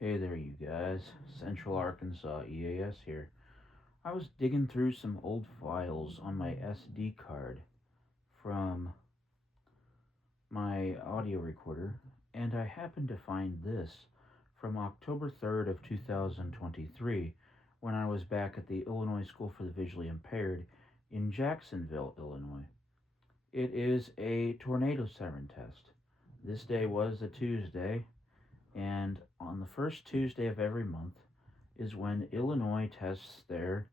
Hey there, you guys. Central Arkansas EAS here. I was digging through some old files on my SD card from my audio recorder, and I happened to find this from October 3rd of 2023 when I was back at the Illinois School for the Visually Impaired in Jacksonville, Illinois. It is a tornado siren test. This day was a Tuesday, and on the first Tuesday of every month is when Illinois tests their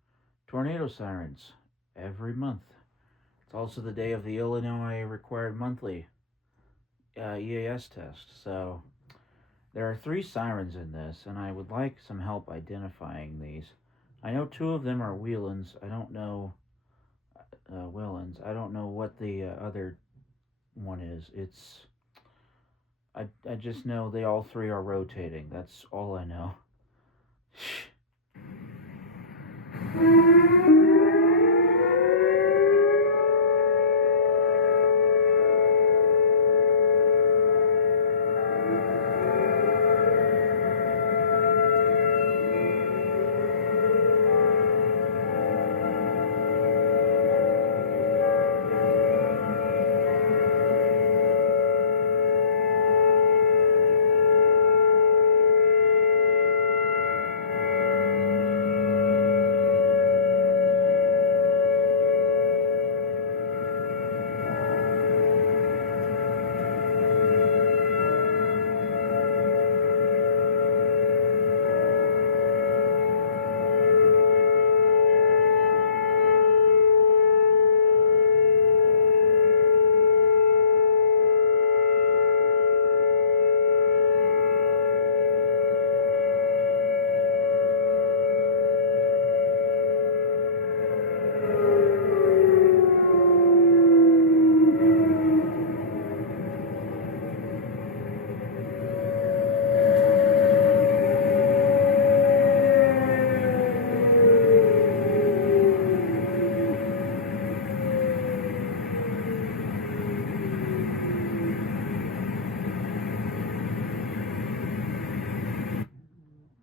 tornado sirens every month. It's also the day of the Illinois required monthly EAS test. So there are 3 sirens in this, and I would like some help identifying these. I know 2 of them are Whelans. I don't know Whelans. I don't know what the other one is. I just know they all 3 are rotating. That's all I know.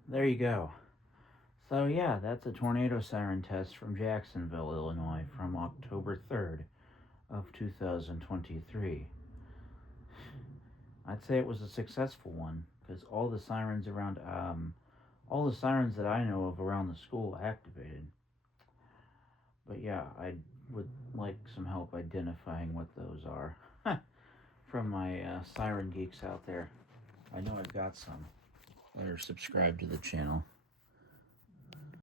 There you go. So yeah, that's a tornado siren test from Jacksonville, Illinois, from October 3rd of 2023. I'd say it was a successful one because all the sirens that I know of around the school activated. But yeah, I would like some help identifying what those are from my siren geeks out there. I know I've got some that are subscribed to the channel.